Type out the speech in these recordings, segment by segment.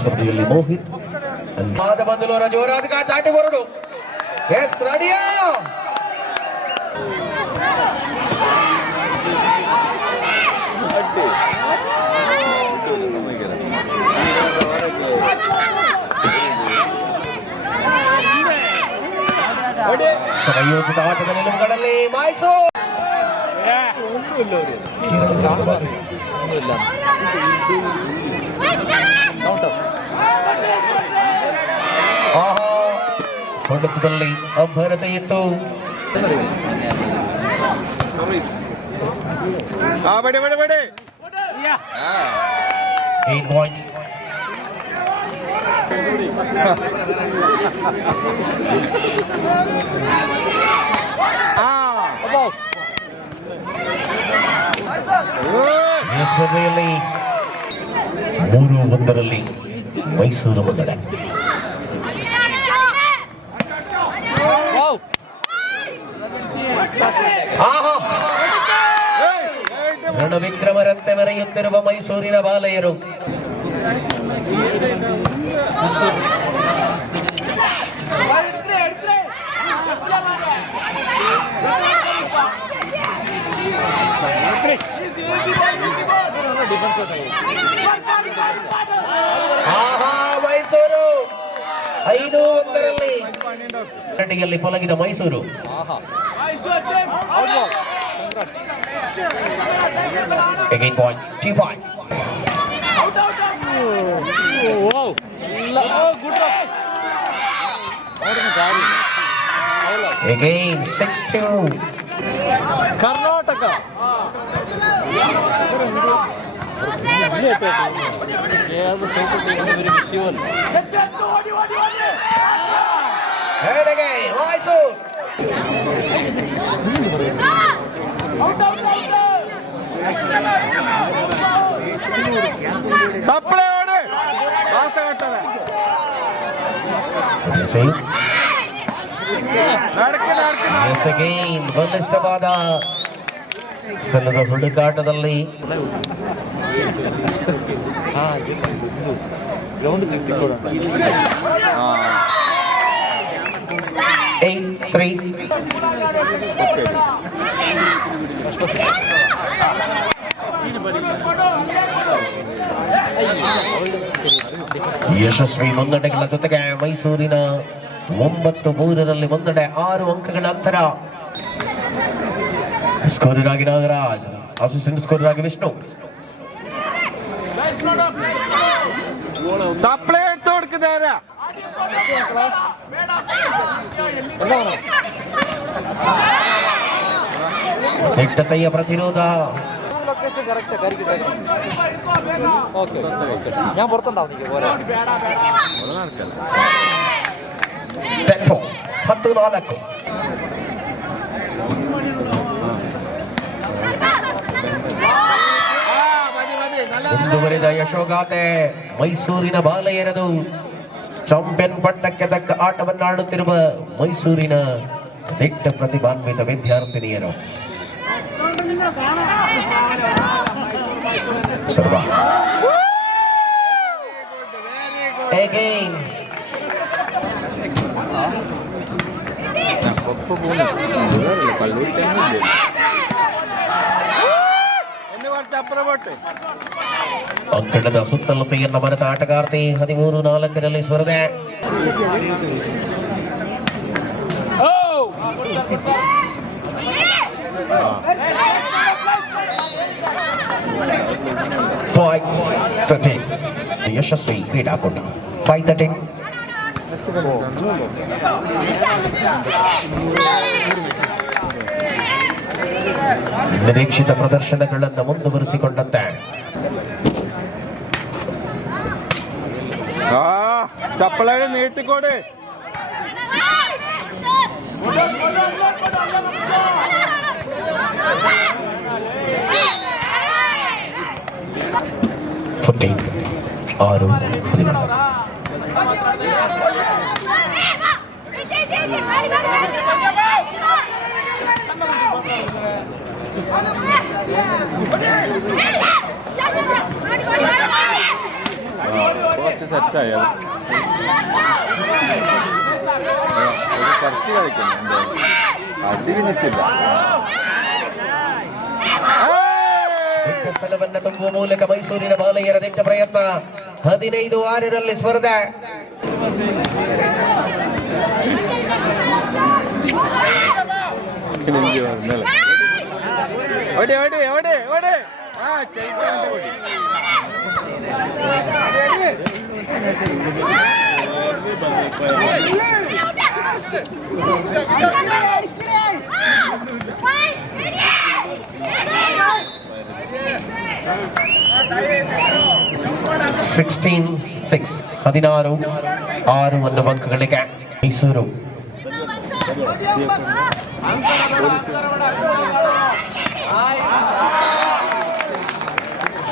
ಸ್ಪರ್ಧೆಯಲ್ಲಿ ಮೋಹಿತ್ ಬಂದು ಜೋರಾದ ದಾಟಿ ಹೊರಡು. ಎಸ್ ರೆಡಿಯಾ ಸಂಯೋಜಿತ ಆಟದ ನಿಲುವುಗಳಲ್ಲಿ ಮೈಸೂರು ಹೊಡೆತದಲ್ಲಿ ಅಭ್ಯರತೆ ಇತ್ತು. ಪಾಯಿಂಟ್ ಸ್ಪರ್ಧೆಯಲ್ಲಿ 3-1 ಮೈಸೂರು ಮುನ್ನಡೆ. ರಣವಿಕ್ರಮರಂತೆ ಮೆರೆಯುತ್ತಿರುವ ಮೈಸೂರಿನ ಬಾಲೆಯರು Mysuru 5-1 ಪೊಲಗಿದ Mysuru. Again point, T5. Again 6-2. Karnataka. And again, Mysore. ಬಲಿಷ್ಠವಾದ ಸಲದ ಹುಡುಕಾಟದಲ್ಲಿ ಯಶಸ್ವಿ ಮುನ್ನಡೆಗಳ ಜೊತೆಗೆ ಮೈಸೂರಿನ 9-3 ಮುನ್ನಡೆ 6 ಅಂಕಗಳ ಅಂತರ. ಸ್ಕೋರರ್ ಆಗಿ ನಾಗರಾಜ್, ಅಸಿಸ್ಟೆಂಟ್ ಸ್ಕೋರರ್ ಆಗಿ ವಿಷ್ಣು. ನೆಟ್ಟತೆಯ ಪ್ರತಿರೋಧ. ಟೆಂಪೋ 14. ಮುಂದುವರಿದ ಯಶೋಗಾಥೆ ಮೈಸೂರಿನ ಬಾಲೆಯರದು. ಚಾಂಪಿಯನ್ ಪಟ್ಟಕ್ಕೆ ತಕ್ಕ ಆಟವನ್ನಾಡುತ್ತಿರುವ ಮೈಸೂರಿನ ದಿಟ್ಟ ಪ್ರತಿಭಾನ್ವಿತ ವಿದ್ಯಾರ್ಥಿನಿಯರು. ಸರ್ವಾ again ಅಂಕಣದ ಸುತ್ತಲತೆಯನ್ನು ಮರೆತ ಆಟಗಾರ್ತಿ 13-4 ಸ್ಪರ್ಧೆ. ಯಶಸ್ವಿ ಕ್ರೀಡಾಕೂಟ 5-13. ನಿರೀಕ್ಷಿತ ಪ್ರದರ್ಶನಗಳನ್ನು ಮುಂದುವರಿಸಿಕೊಂಡಂತೆ ಚಪ್ಪಲಿ ನೀಟ್ಟಿಕೊಡಿ. ಆರು കുറച്ച് സെറ്റായി കുറച്ച് കളിക്കുന്നു അടി വിനിച്ചില്ല ಸ್ಥಳವನ್ನು ತುಂಬುವ ಮೂಲಕ ಮೈಸೂರಿನ ಬಾಲಯ್ಯರ ದಿಟ್ಟ ಪ್ರಯತ್ನ 15-6 ಸ್ಪರ್ಧೆ. ಓಡಿ ಓಡಿ ಓಡಿ ಓಡಿ 16-6 16-6 ಅಂಕಗಳಿಗೆ ಮೈಸೂರು.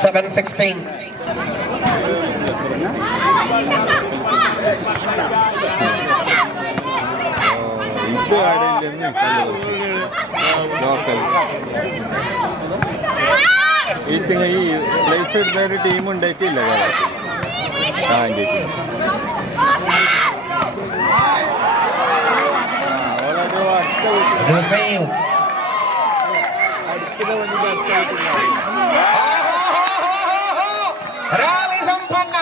Seven 16. ഈ പ്ലേസ് എടുത്ത ഒരു ടീം ഉണ്ടായിട്ടില്ല Rally ಸಂಪನ್ನ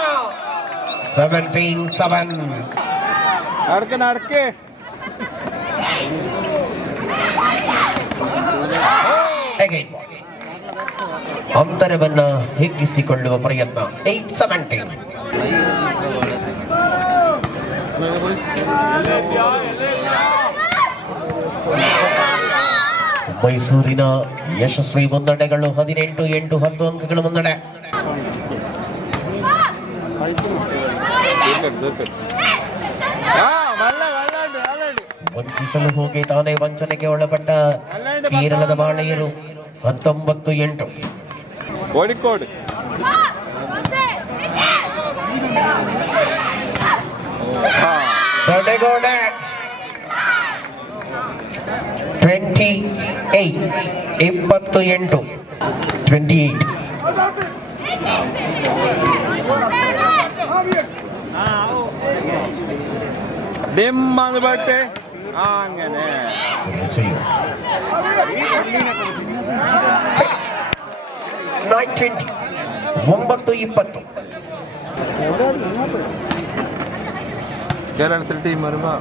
17-7. നടക്ക് ಅಂತರವನ್ನ ಹಿಗ್ಗಿಸಿಕೊಳ್ಳುವ ಪ್ರಯತ್ನ 8-17. ಮೈಸೂರಿನ ಯಶಸ್ವಿ ಮುನ್ನಡೆಗಳು 18-8 10 ಅಂಕಗಳ ಮುನ್ನಡೆ. ವಂಚಿಸಲು ಹೋಗಿ ತಾನೇ ವಂಚನೆಗೆ ಒಳಪಟ್ಟ ಕೇರಳದ ಬಾಳೆಯರು 19-8. ಕೋಳಿಕೋಡು ತಡೆಗೋಡೆ 28 28. ഡിമ്മാന്ന് പാട്ടെ അങ്ങനെ 9-20 9-20. കേരളത്തിൽ ടീം വരുമ്പോ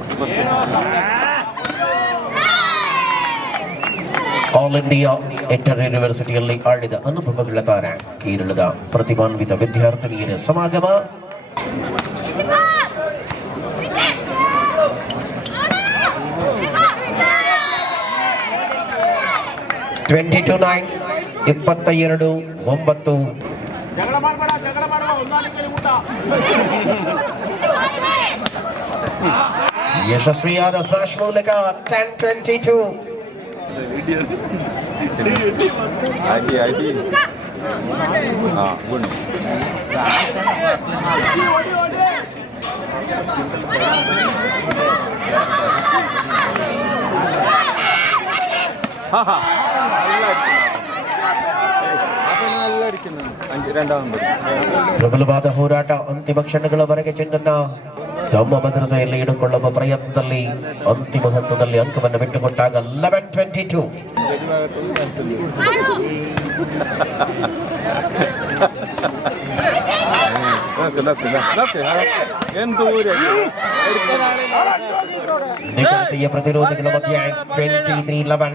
ಆಲ್ ಇಂಡಿಯಾ ಇಂಟರ್ ಯೂನಿವರ್ಸಿಟಿಯಲ್ಲಿ ಆಡಿದ ಅನುಭವಗಳ ತಾರೆ ಕೇರಳದ ಪ್ರತಿಭಾನ್ವಿತ ವಿದ್ಯಾರ್ಥಿನಿಯರ ಸಮಾಗಮ. $22-9 22-9. ಯಶಸ್ವಿಯಾದ ಸ್ಮ್ಯಾಶ್ ಮೂಲಕ 10-22. ಅಡಿ ಅಡಿ ಗುಣ ಪ್ರಬಲವಾದ ಹೋರಾಟ ಅಂತಿಮ ಕ್ಷಣಗಳವರೆಗೆ ಚೆಂಡನ್ನ ತಮ್ಮ ಭದ್ರತೆಯಲ್ಲಿ ಇಟ್ಟುಕೊಳ್ಳುವ ಪ್ರಯತ್ನದಲ್ಲಿ ಅಂತಿಮ ಹಂತದಲ್ಲಿ ಅಂಕವನ್ನು ಬಿಟ್ಟುಕೊಟ್ಟಾಗ 11-22. ನಿಗದಿಯ ಪ್ರತಿರೋಧಗಳ ಮಧ್ಯೆ 23-11.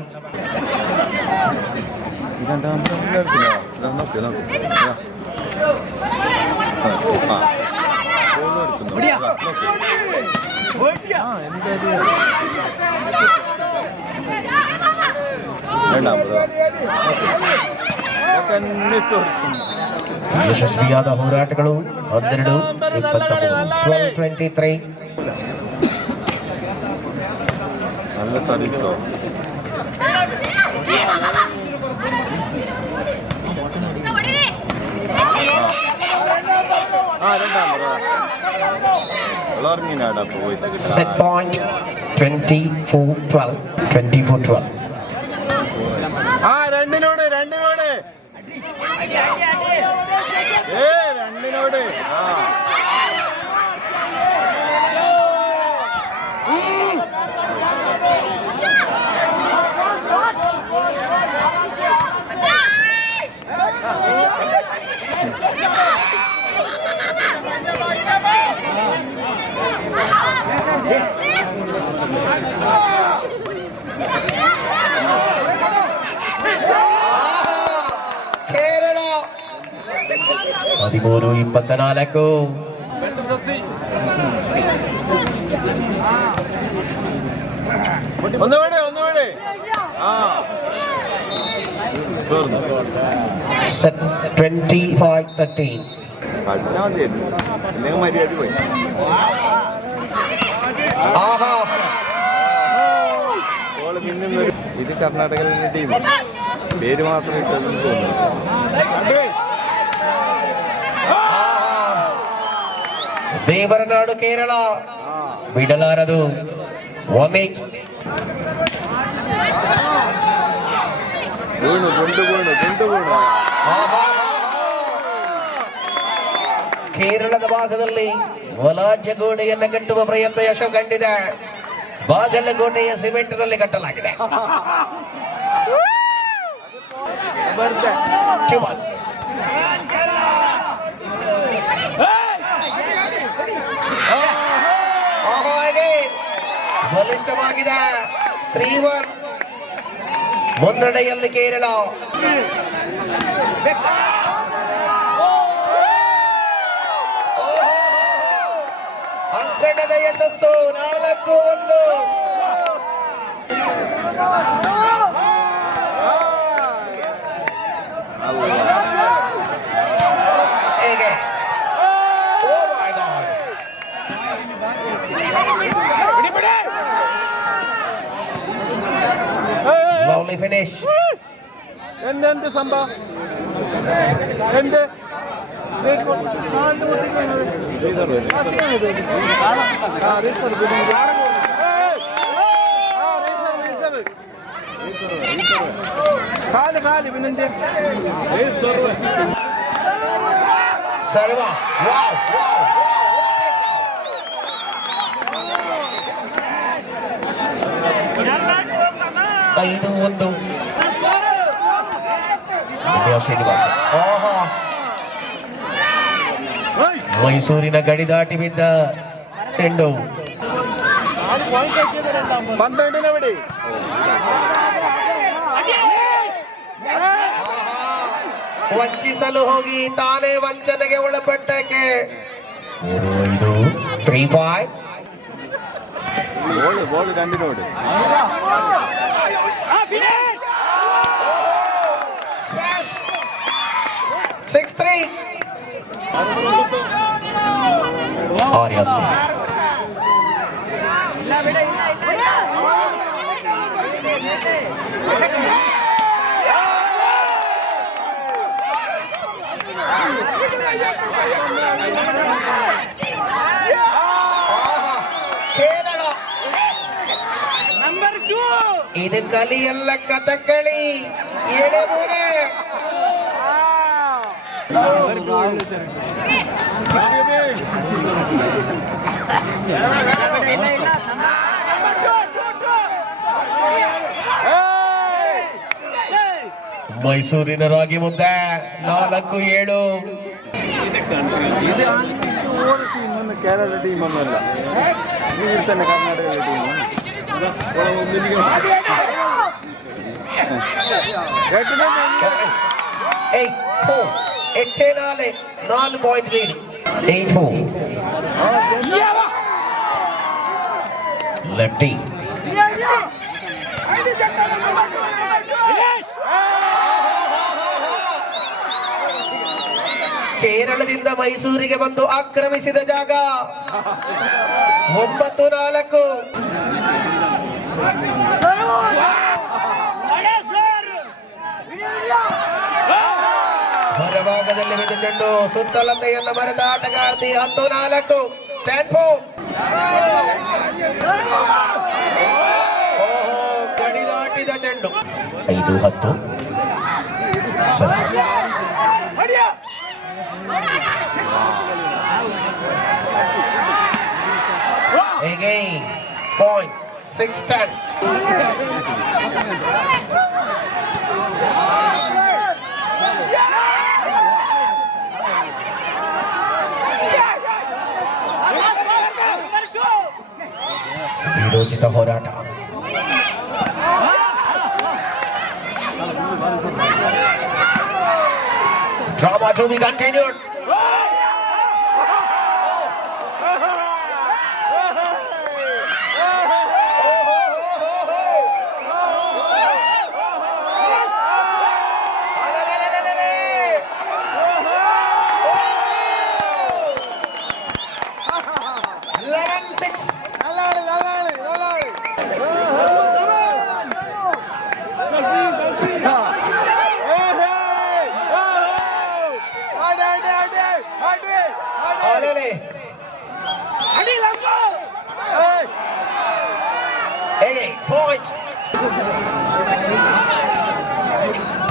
ಯಶಸ್ವಿಯಾದ ಹೋರಾಟಗಳು 12-23. നല്ല സർവീസോ Set point 24-12. 24-12. രണ്ടിനോട് രണ്ടിനോട് 13-24. ഒന്നുകൂടെ Set 25-13. അടിച്ചാൽ മതിയായിരുന്നു എന്തെങ്കിലും മര്യാദ പോയി ആഹാ, ഇത് കർണാടകയിലെ ടീം പേര് മാത്രം ഇട്ടെന്ന് തോന്നുന്നു. ದೇವರನಾಡು ಕೇರಳ ಬಿಡಲಾರದು. 1-8. ಕೇರಳದ ಭಾಗದಲ್ಲಿ ವಲಾಢ್ಯಗೋಡೆಯನ್ನು ಕಟ್ಟುವ ಪ್ರಯತ್ನ ಯಶ ಕಂಡಿದೆ. ಬಾಗಲಕೋಟೆಯ ಸಿಮೆಂಟ್ ನಲ್ಲಿ ಕಟ್ಟಲಾಗಿದೆ. ಬಲಿಷ್ಠವಾಗಿದೆ. 3-1 ಮುನ್ನಡೆಯಲ್ಲಿ ಕೇರಳ. ಅಂಕಣದ ಯಶಸ್ಸು 4-1. ಹೇಗೆ lovely finish. എന്ത് സംഭവം എന്ത് കാല് പിന്നെന്ത് സർവ. Wow. 5-1. ಶ್ರೀನಿವಾಸ. ಮೈಸೂರಿನ ಗಡಿ ದಾಟಿ ಬಿದ್ದ ಚೆಂಡು. 12 ವಂಚಿಸಲು ಹೋಗಿ ತಾನೇ ವಂಚನೆಗೆ ಒಳಪಟ್ಟಕ್ಕೆ. 3-5. ബോൾ രണ്ടിനോട് 6-3. Arya Singh. ಕೇರಳ ಇದು ಕಲಿಯಲ್ಲ ಕಥಕ್ಕಳಿ. ಎಡೆಮೂರೆ ಮೈಸೂರಿನ ರಾಗಿ ಮುದ್ದೆ 4-7. കേരള ടീമൊന്നുമല്ല ഇതിൽ തന്നെ Karnataka team 4 point lead. 8-4. Lefty ಕೇರಳದಿಂದ ಮೈಸೂರಿಗೆ ಬಂದು ಆಕ್ರಮಿಸಿದ ಜಾಗ. 9-4. ಹೊರಭಾಗದಲ್ಲಿ ಬಿದ್ದ ಚೆಂಡು ಸುತ್ತಳತೆಯನ್ನು ಮರೆತ ಆಟಗಾರ್ತಿ. 10-4. 10-4. ಗಡಿ ದಾಟಿದ ಚೆಂಡು. 5-10. Again, point 6-10. ವಿರೋಚಿತ ಹೋರಾಟ. Drama to be continued.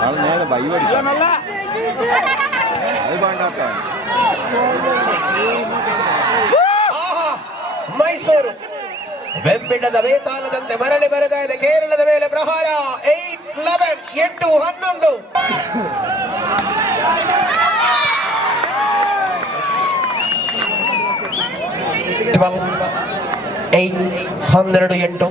ആള് നേരെ ബൈ പഠിക്കാം അത് വേണ്ടാത്ത ಮೈಸೂರು ಬೆಂಬಿಡದ ವೇತಾಲದಂತೆ ಮರಳಿ ಬರೆದ ಇದೆ ಕೇರಳದ ಮೇಲೆ ಪ್ರಹಾರ 8-11 8-12 13-8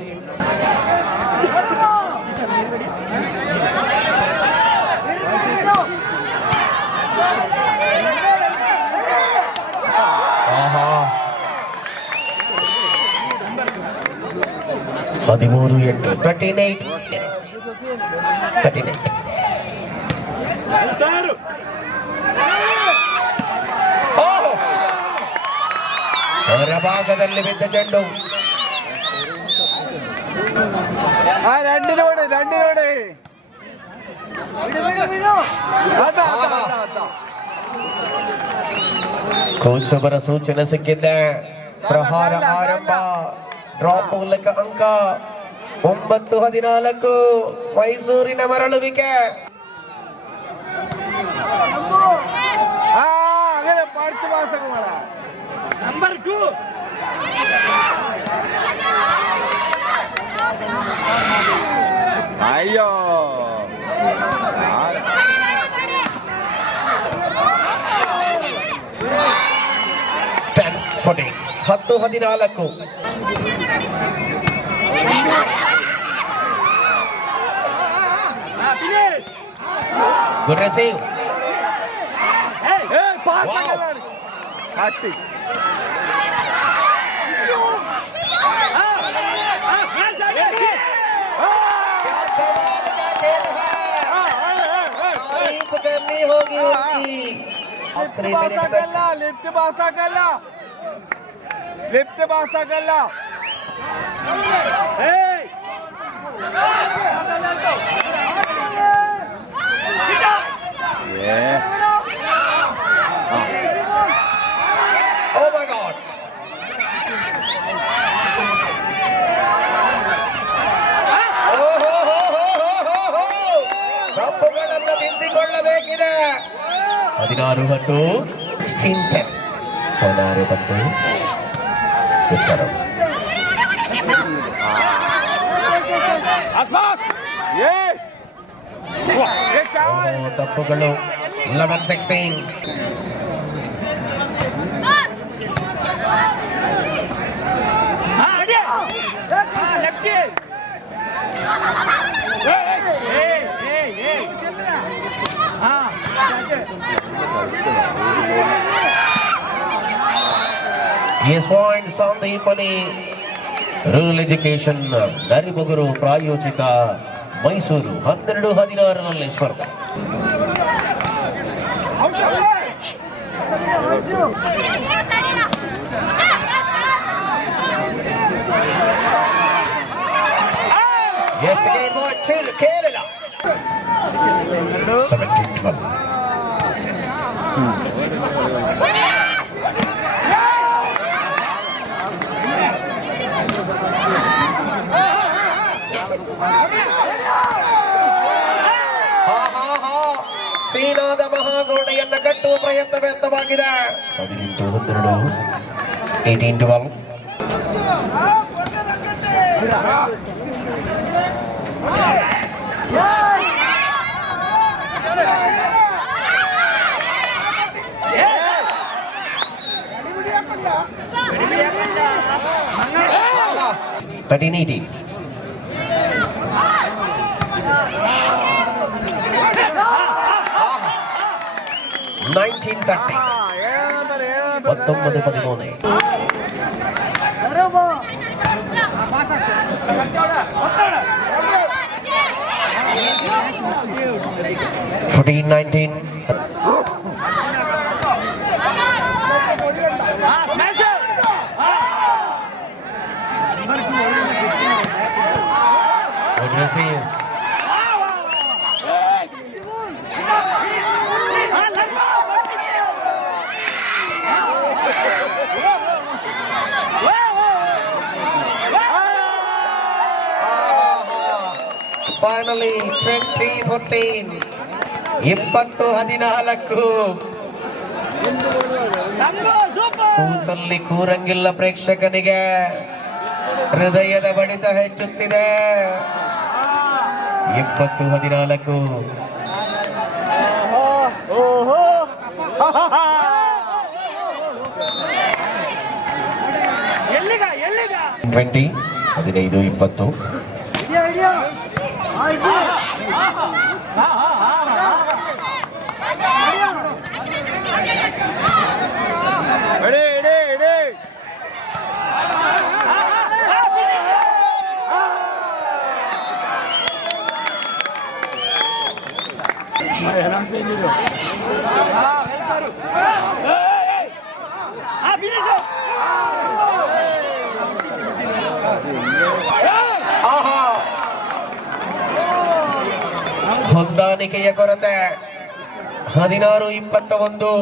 38 ಹೊರಭಾಗದಲ್ಲಿ ಬಿದ್ದ ಚೆಂಡು ಕೋಚ್ ಒಬ್ಬರ ಸೂಚನೆ ಸಿಕ್ಕಿದ್ದೆ. ಪ್ರಹಾರ ಆರಂಭ. ಡ್ರಾಪ್ ಮೂಲಕ ಅಂಕ 9-14 ಮೈಸೂರಿನ ಮರಳುವಿಕೆ. ನಂಬರ್ 2 ಅಯ್ಯೋ 10-14 Good receive. तारीफ करनी होगी उनकी. ಲಿಫ್ಟ್ ಬಾಸ್ ಆಗಲ್ಲ Oh my God. ತಪ್ಪುಗಳನ್ನು ತಿದ್ದಿಕೊಳ್ಳಬೇಕಿದೆ. 16-10 16-10 16-10 ತಪ್ಪುಗಳು 11-16 Yes point Sandeepani rural education ನರಿಬೊಗರು ಪ್ರಾಯೋಜಿತ ಮೈಸೂರು 12-16 ಸ್ಪರ್ಧೆ. Yes again point to Kerala 17-12 ಚೀನಾದ ಮಹಾಗೋಡೆಯನ್ನು ಕಟ್ಟುವ ಪ್ರಯತ್ನ ವ್ಯಕ್ತವಾಗಿದೆ. 18-12 18-12 13-18 19-30 19-13 14-19 Good receive. Finally 20-14 20-14. ಕೂತಲ್ಲಿ ಕೂರಂಗಿಲ್ಲ ಪ್ರೇಕ್ಷಕನಿಗೆ, ಹೃದಯದ ಬಡಿತ ಹೆಚ್ಚುತ್ತಿದೆ. 20-14. 15-20. ಹೊಂದಾಣಿಕೆಯ ಕೊರತೆ. 16-21.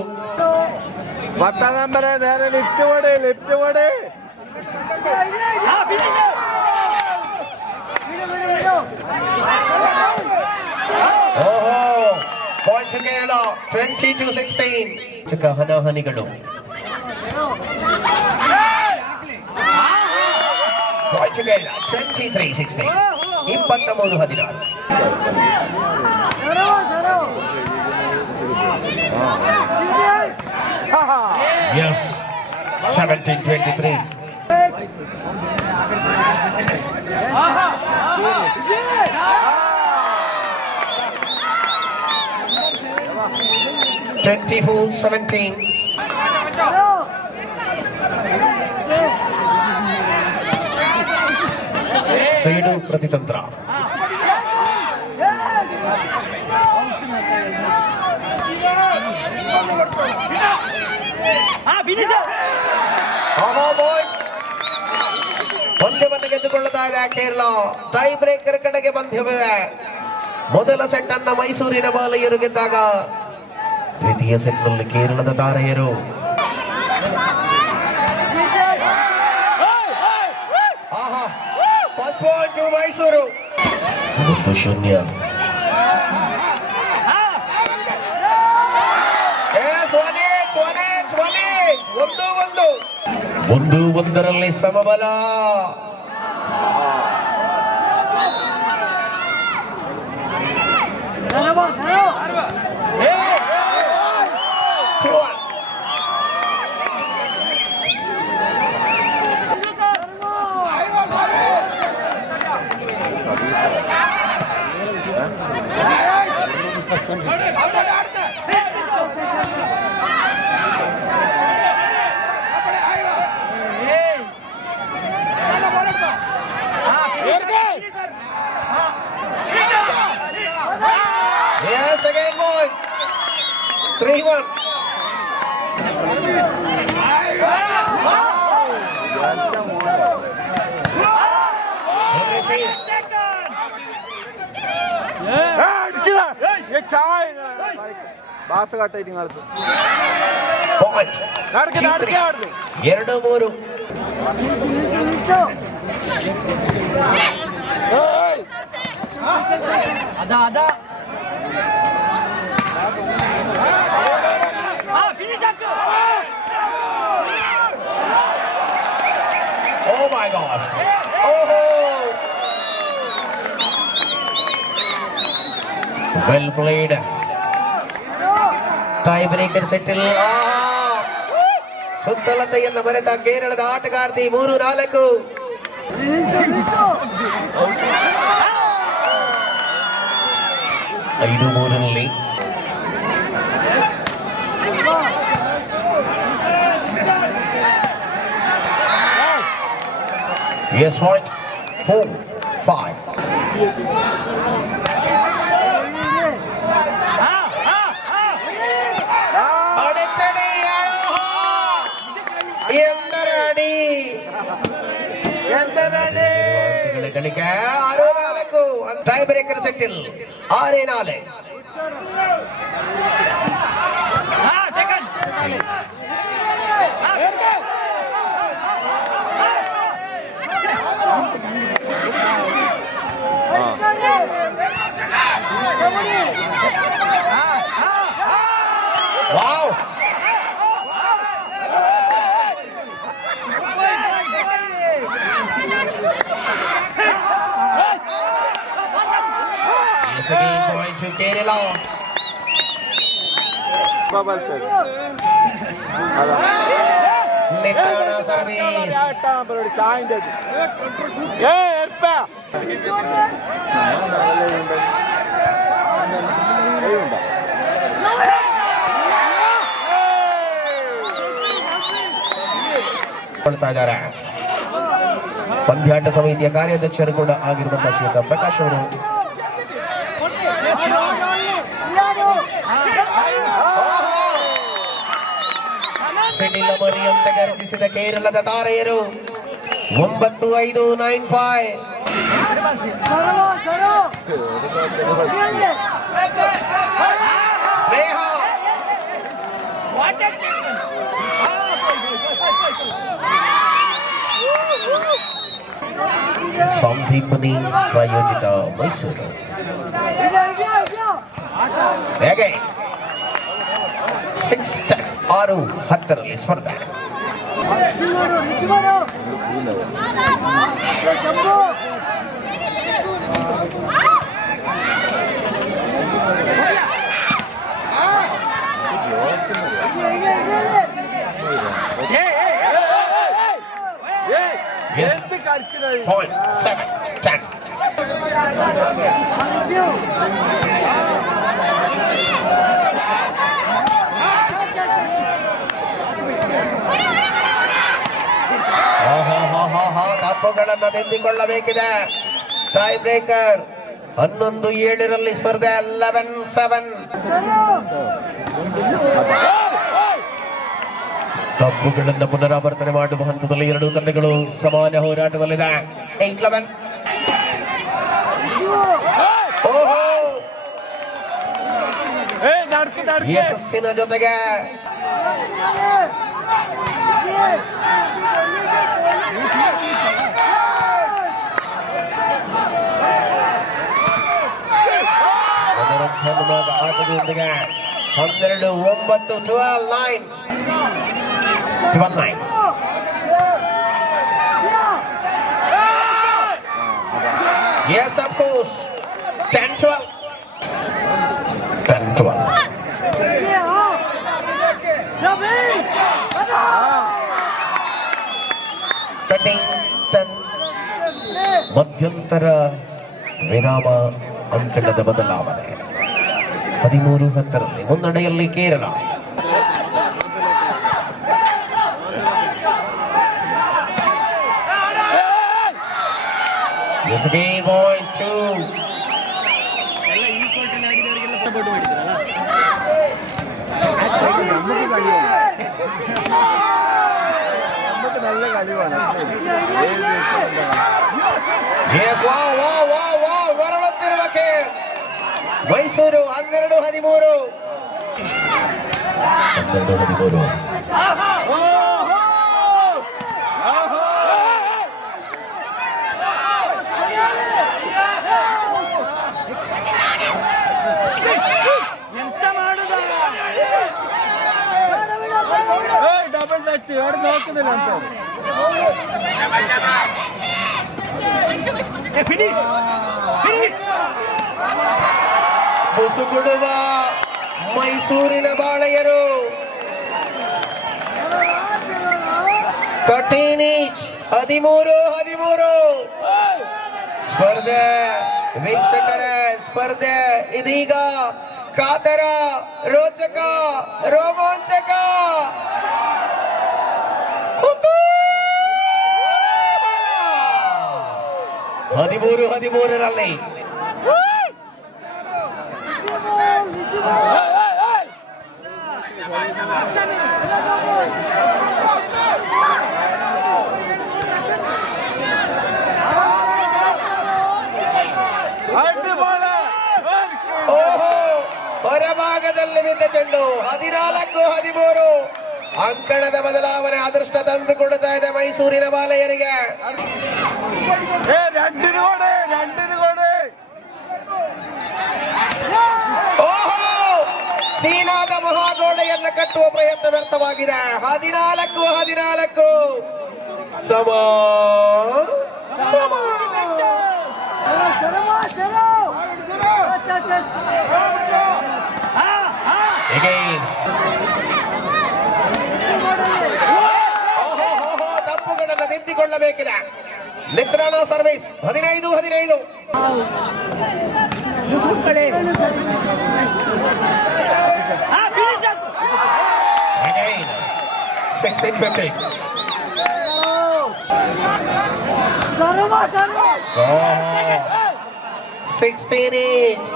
ಮತ್ತೊಂಬರ ಲಿಫ್ಟ್ ಓಡೆ ಓಹೋ, ಪಾಯಿಂಟ್ ಕೇರಳ. 20-16. ಚಿಕ್ಕ ಹನಾಹನಿಗಳು. ಪಾಯಿಂಟ್ ಕೇರಳ 23-16. 23-16. Yes, 17-23. (24-17). ಸೇಡು ಪ್ರತಿತಂತ್ರ. ಪಂದ್ಯವನ್ನು ಗೆದ್ದುಕೊಳ್ಳುತ್ತಾ ಇದೆ ಕೇರಳ. ಟೈ ಬ್ರೇಕರ್ ಕಡೆಗೆ ಪಂದ್ಯವಿದೆ. ಮೊದಲ ಸೆಟ್ ಅನ್ನ ಮೈಸೂರಿನ ಬಾಲಯ್ಯರು ಗೆದ್ದಾಗ, ದ್ವಿತೀಯ ಸೆಟ್ನಲ್ಲಿ ಕೇರಳದ ತಾರೆಯರು. First point to Mysuru. 1-0. 1-1 ಸಮಬಲ. Yes, again point. 3-1. Point. 2-3. Oh my gosh. Oh. Well played. Tie breaker settle. ಸುತ್ತಲತೆಯನ್ನು ಮರೆತ ಕೇರಳದ ಆಟಗಾರ್ತಿ 3-4. ಐದು ಮೂರರಲ್ಲಿ Yes, point. 4-5. ಗಳಿಕೆ 6-4. ಟೈ ಬ್ರೇಕರ್ ಸೆಟ್ಟಿಲ್ 6-4. ಇಲ್ಲ. ಮಿತ್ರನ ಸರ್ವೀಸ್. ಇದ್ದಾರೆ ಪಂದ್ಯಾಟ ಸಮಿತಿಯ ಕಾರ್ಯಾಧ್ಯಕ್ಷರು ಕೂಡ ಆಗಿರುವಂತಹ ಶ್ರೀಯುತ ಪ್ರಕಾಶ್ ಅವರು. ಸಿಡಿಲ ಮರಿಯಂತೆ ಗರ್ಜಿಸಿದ ಕೇರಳದ ತಾರೆಯರು 9-5-9-5. ಸ್ನೇಹ ಸಂದೀಪನಿ ಪ್ರಾಯೋಜಿತ ಮೈಸೂರು. ಹೇಗೆ 6-10 ಸ್ಪರ್ಧೆ. Yes. Point 7-10. ತಪ್ಪುಗಳನ್ನು ತಿದ್ದಿಕೊಳ್ಳಬೇಕಿದೆ. ಟೈ ಬ್ರೇಕರ್ 11-7 ಸ್ಪರ್ಧೆ 11-7. ತಪ್ಪುಗಳನ್ನು ಪುನರಾವರ್ತನೆ ಮಾಡುವ ಹಂತದಲ್ಲಿ ಎರಡೂ ತಂಡಗಳು ಸಮಾನ ಹೋರಾಟದಲ್ಲಿದೆ. 8-11. ಓಹೋ, ಯಶಸ್ಸಿನ ಜೊತೆಗೆ ಮನೋರಂಜನವಾದ ಆಟದೊಂದಿಗೆ 12-9 12-9. Yes, of course. 10-12. 10-12. ಮಧ್ಯಂತರ ವಿರಾಮ ಅಂಕಣದ ಬದಲಾವಣೆ. 13-10 ಮುನ್ನಡೆಯಲ್ಲಿ Kerala. Yes, game point 2. Yes, wow. ಬರಳುತ್ತಿರುವಕ್ಕೆ ಮೈಸೂರು 12-13. 12-13. ಡಬಲ್ ಟಚ್ ಎರಡು ನೋಡ್ತಿದ್ದಿಲ್ಲ ಅಂತ ಬುಸುಗುಡುವ ಮೈಸೂರಿನ ಬಾಳೆಯರು 13 ಸ್ಪರ್ಧೆ. ವೀಕ್ಷಕರೇ, ಸ್ಪರ್ಧೆ ಇದೀಗ ಕಾತರ, ರೋಚಕ, ರೋಮಾಂಚಕ, 13 ಓಹೋ, ಹೊರಭಾಗದಲ್ಲಿ ಬಿದ್ದ ಚೆಂಡು. 14-13 ಅಂಕಣದ ಬದಲಾವಣೆ ಅದೃಷ್ಟ ತಂದು ಕೊಡುತ್ತಾ ಇದೆ ಮೈಸೂರಿನ ಬಾಲೆಯರಿಗೆ. ಓಹೋ, ಚೀನಾದ ಮಹಾಗೋಡೆಯನ್ನು ಕಟ್ಟುವ ಪ್ರಯತ್ನ ವ್ಯರ್ಥವಾಗಿದೆ. 14-14 ಸಮ. Again. ತಪ್ಪುಗಳನ್ನು ತಿದ್ದಿಕೊಳ್ಳಬೇಕಿದೆ. ನಿತ್ರಾಣ service 15-15. Again 16-15. So 16 each.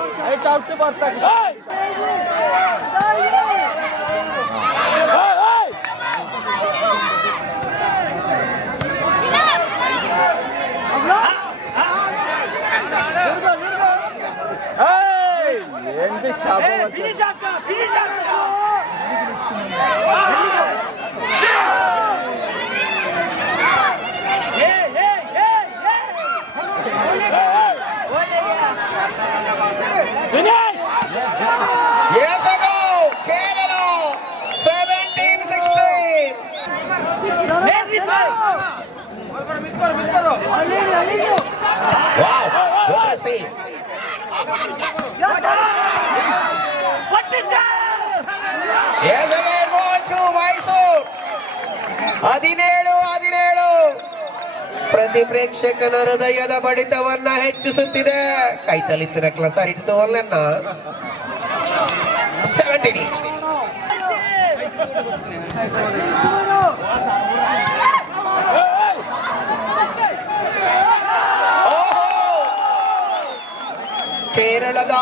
Yes, ago Kerala 17-16. Wow, good to see. Yes, again ball to Mysore. 17-17. ಪ್ರತಿ ಪ್ರೇಕ್ಷಕನ ಹೃದಯದ ಬಡಿತವನ್ನ ಹೆಚ್ಚಿಸುತ್ತಿದೆ. ಕೈತಲಿತ್ತಿನ ಕ್ಲಸರ್ ಇಟ್ಟು ಅಲ್ಲನ್ನ 17 each. ಕೇರಳದ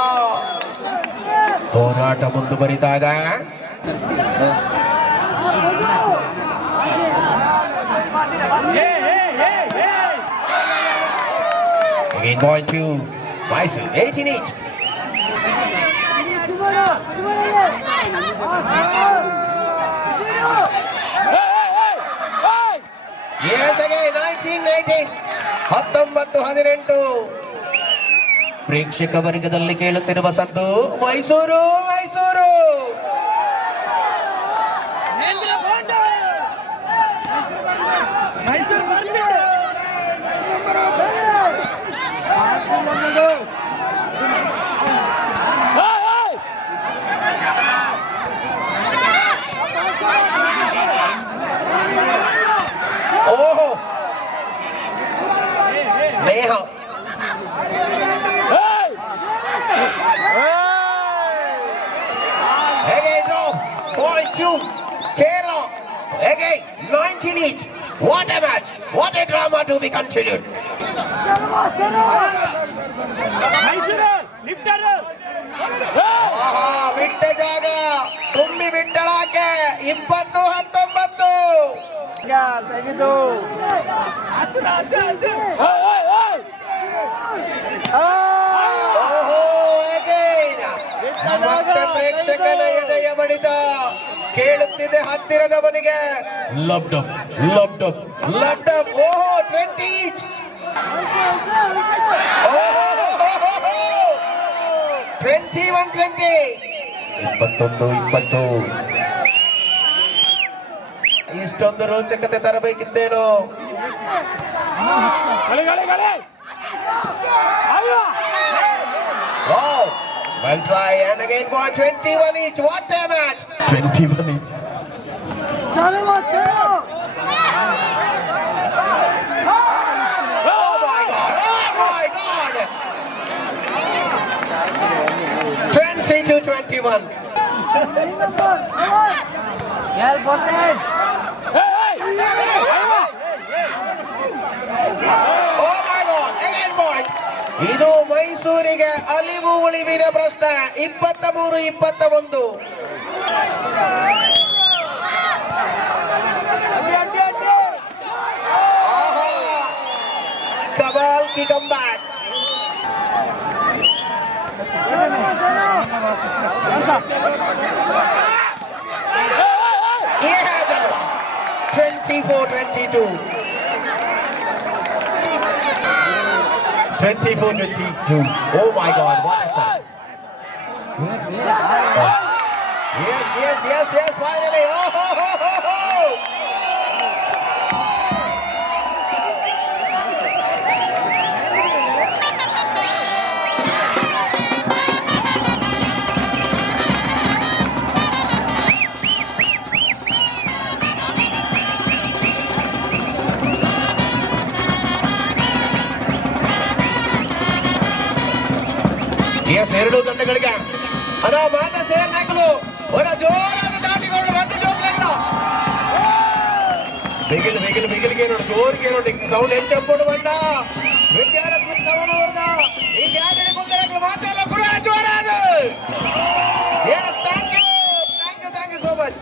ಹೋರಾಟ ಮುಂದುವರಿತಾ ಇದೆ. Again going to Mysore 18 each. Yes, again 19-19. 19-18. ಪ್ರೇಕ್ಷಕ ವರ್ಗದಲ್ಲಿ ಕೇಳುತ್ತಿರುವ ಸದ್ದು ಮೈಸೂರು ಮೈಸೂರು. ಓಹೋ ಸ್ನೇಹ. Again now, point to Kerala. Again 19 each. What a match! What a drama to be continued. ಆಹಾ ಬಿಟ್ಟ ಜಾಗ ತುಂಬಿ ಬಿಟ್ಟಳಾಕೆ 20-19. ತೆಗೆದು ಓಹೋ again. ಮತ್ತೆ ಪ್ರೇಕ್ಷಕನ ಎದೆಯ ಬಡಿತ ಕೇಳುತ್ತಿದೆ ಹತ್ತಿರದವನಿಗೆ. ಲಬ್ಡ್ ಅಪ್ ಲಬ್ಡ್ ಅಪ್ ಲಬ್ಡ್ ಅಪ್. ಓಹೋ 20 each. ಓಹೋ 21-20. 21-20. ಇಷ್ಟೊಂದು ರೋಚಕತೆ ತರಬೇಕಿದ್ದೇನೋ. Wow, well try and again point 21 each. What a match! 21 each. Oh my God! Oh my God! 20-21. Oh my God! Again point. ಇದು ಮೈಸೂರಿಗೆ ಅಲಿವು ಉಳಿವಿನ ಪ್ರಶ್ನೆ. 23-21. ಆಹಾ ಕಮಾಲ್ ಕಿ comeback. He has it. 24-22. 24-22. Oh my God, what a shot. Yes, finally. Oh, ho, ho, ho, ho. ಎರಡು ತಂಡಗಳಿಗೆ ಅದ ಮಾತ ಸೇರ್ ನಾಯಕರು ಅವರ ಜೋರಾದ ದಾಟಿಗಳು రెండు ಜೋಕ್ಲೆಲ್ಲ ಬಿಗಿಲಿಗೆ ನೋಡಿ ಜೋರಿಗೆ ನೋಡಿ ಸೌಂಡ್ ಹೆಚ್ಚು ಬಂದ ವಿದ್ಯಾರಶ್ಮಿ ಸವನೂರ್ದ ಈ ಗ್ಯಾಲರಿ ಗುಂಡಗಳು ಮಾತೆಲ್ಲ ಕೂಡ ಜೋರಾದ yes thank you so much